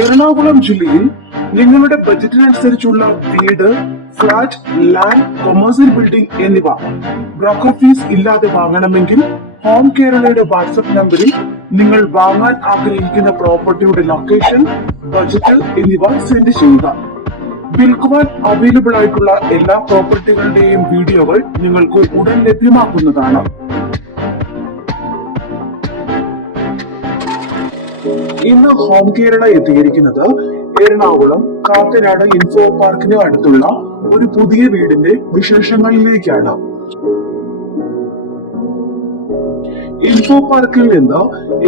എറണാകുളം ജില്ലയിൽ നിങ്ങളുടെ ബജറ്റിനനുസരിച്ചുള്ള വീട്, ഫ്ലാറ്റ്, ലാൻഡ്, കൊമേഴ്സ്യൽ ബിൽഡിംഗ് എന്നിവ ബ്രോക്കർ ഫീസ് ഇല്ലാതെ വാങ്ങണമെങ്കിൽ ഹോം കേരളയുടെ വാട്സ്ആപ്പ് നമ്പറിൽ നിങ്ങൾ വാങ്ങാൻ ആഗ്രഹിക്കുന്ന പ്രോപ്പർട്ടിയുടെ ലൊക്കേഷൻ, ബജറ്റ് എന്നിവ സെൻഡ് ചെയ്യുക. വിൽക്കുവാൻ അവൈലബിൾ ആയിട്ടുള്ള എല്ലാ പ്രോപ്പർട്ടികളുടെയും വീഡിയോകൾ നിങ്ങൾക്ക് ഉടൻ ലഭ്യമാക്കുന്നതാണ്. ഇന്ന് ഹോം കേരള എത്തിയിരിക്കുന്നത് എറണാകുളം കാക്കനാട് ഇൻഫോ പാർക്കിന് അടുത്തുള്ള ഒരു പുതിയ വീടിന്റെ വിശേഷങ്ങളിലേക്കാണ്. ഇൻഫോ പാർക്കിൽ നിന്ന്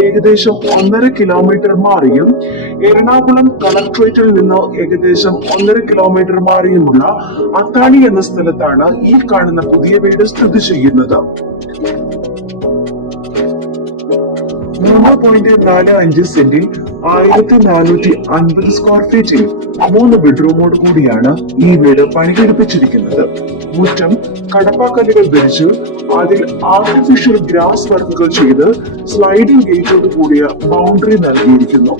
ഏകദേശം 1.5 കിലോമീറ്റർ മാറിയും എറണാകുളം കളക്ട്രേറ്റിൽ നിന്ന് ഏകദേശം 1.5 കിലോമീറ്റർ മാറിയുമുള്ള അത്താണി എന്ന സ്ഥലത്താണ് ഈ കാണുന്ന പുതിയ വീട് സ്ഥിതി ചെയ്യുന്നത്. 3.45 സെന്റിൽ 1450 സ്ക്വയർ ഫീറ്റിൽ 3 ബെഡ്റൂമോട് കൂടിയാണ് ഈ വീട് പണികഴിപ്പിച്ചിരിക്കുന്നത്. മുറ്റം കടപ്പാക്കല്ലുകൾ ധരിച്ച് അതിൽ ആർട്ടിഫിഷ്യൽ ഗ്രാസ് വർക്കുകൾ ചെയ്ത് സ്ലൈഡിംഗ് ഗേറ്റോട് കൂടിയ ബൗണ്ടറി നൽകിയിരിക്കുന്നു.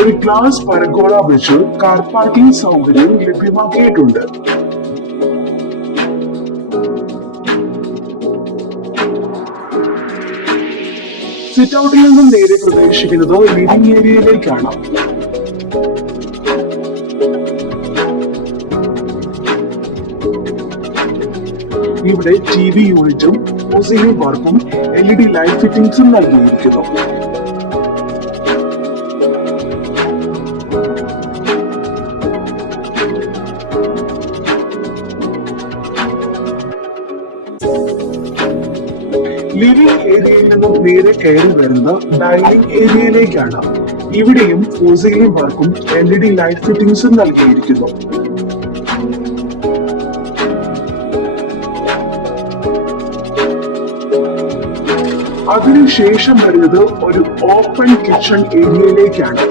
ഒരു ഗ്ലാസ് പരഗോള വെച്ച് കാർ പാർക്കിംഗ് സൗകര്യം ലഭ്യമാക്കിയിട്ടുണ്ട്. സിറ്റ് ഔട്ടിൽ നിന്നും നേരെ പ്രവേശിക്കുന്നത് ലിവിംഗ് ഏരിയയിലേക്കാണ്. ഇവിടെ TV യൂണിറ്റും OCD വർക്കും LED ലൈറ്റ് ഫിറ്റിംഗ്സും നൽകിയിരിക്കുന്നു. ലിവിംഗ് ഏരിയയിൽ നിന്നും നേരെ കയറി വരുന്നത് ഡൈനിങ് ഏരിയയിലേക്കാണ്. ഇവിടെയും OCD വർക്കും LED ലൈറ്റ് ഫിറ്റിംഗ്സും നൽകിയിരിക്കുന്നു. അതിനുശേഷം വരുന്നത് ഒരു ഓപ്പൺ കിച്ചൺ ഏരിയയിലേക്കാണ്.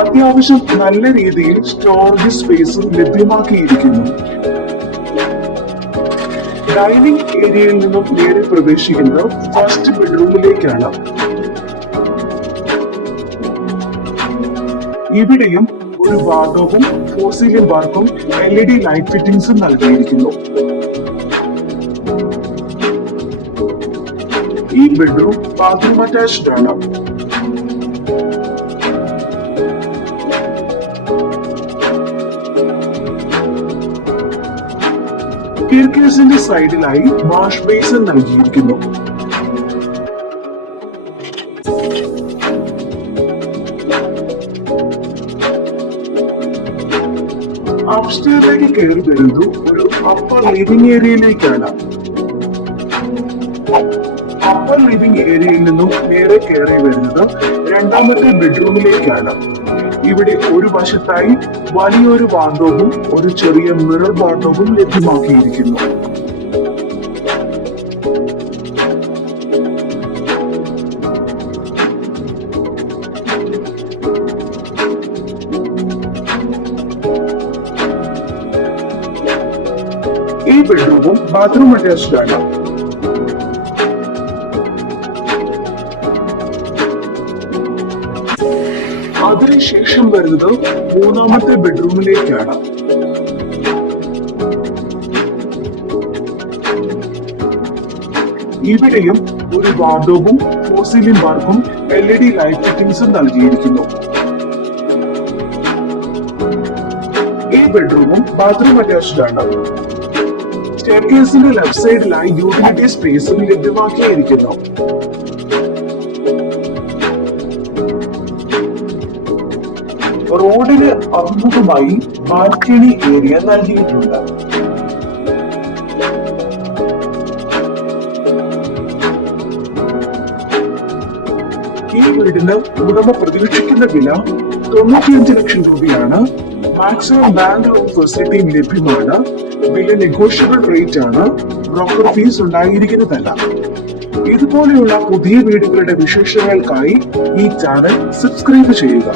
അത്യാവശ്യം നല്ല രീതിയിൽ സ്റ്റോറേജ് സ്പേസും ലഭ്യമാക്കിയിരിക്കുന്നു. ഡൈനിങ് ഏരിയയിൽ നിന്നും നേരെ പ്രവേശിക്കുന്നത് ഫസ്റ്റ് ബെഡ്റൂമിലേക്കാണ്. ഇവിടെയും ഒരു വാർഡ്രോബും ഫോർ ബാർക്കും LED ലൈറ്റ് ഫിറ്റിംഗ്സും നൽകിയിരിക്കുന്നു. ഈ ബെഡ്റൂം ബാത്റൂം അറ്റാച്ച്ഡ് ആണ്. സ്റ്റെയർകേസിന്റെ സൈഡിലായി വാഷ് ബേസിൻ നൽകിയിരിക്കുന്നു. അപ്സ്റ്റെയറിലേക്ക് കയറി വരുന്നത് ഒരു അപ്പർ ലിവിംഗ് ഏരിയയിലേക്കാണ്. അപ്പർ ലിവിംഗ് ഏരിയയിൽ നിന്നും നേരെ കയറി വരുന്നത് രണ്ടാമത്തെ ബെഡ്റൂമിലേക്കാണ്. ഇവിടെ ഒരു വശത്തായി വലിയൊരു വാർഡ്രോബും ഒരു ചെറിയ മിറർ വാർഡ്രോബും ലഭ്യമാക്കിയിരിക്കുന്നു. ഈ ബെഡ്റൂമും ബാത്റൂം അറ്റാച്ച്ഡ് ആണ്. അതിനുശേഷം വരുന്നത് മൂന്നാമത്തെ ബെഡ്റൂമിലേക്കാണ്. ഇവിടെയും ഒരു വാർഡ്രോബും ഫോർ ബാർക്കും LED ലൈറ്റ് ഫിറ്റിംഗ്സും നൽകിയിരിക്കുന്നു. ഈ ബെഡ്റൂമും ബാത്റൂം അറ്റാച്ച്ഡ് ആണ്. സ്റ്റെയർകേസിന്റെ ലെഫ്റ്റ് സൈഡിലായി യൂട്ടിലിറ്റി സ്പേസും ലഭ്യമാക്കിയിരിക്കുന്നു. റോഡിന് അഭിമുഖമായി ബാൽക്കണി ഏരിയ നൽകിയിട്ടുണ്ട്. ഈ വീടിന് ഉടമ പ്രതീക്ഷിക്കുന്ന വില 95 ലക്ഷം രൂപയാണ്. മാക്സിമം ബാങ്ക് ലോൺ ഫെസിലിറ്റിയും ലഭ്യമാണ്. വില നെഗോഷ്യബിൾ റേറ്റ് ആണ്. ബ്രോക്കർ ഫീസ് ഉണ്ടായിരിക്കുന്നതല്ല. ഇതുപോലെയുള്ള പുതിയ വീടുകളുടെ വിശേഷങ്ങൾക്കായി ഈ ചാനൽ സബ്സ്ക്രൈബ് ചെയ്യുക.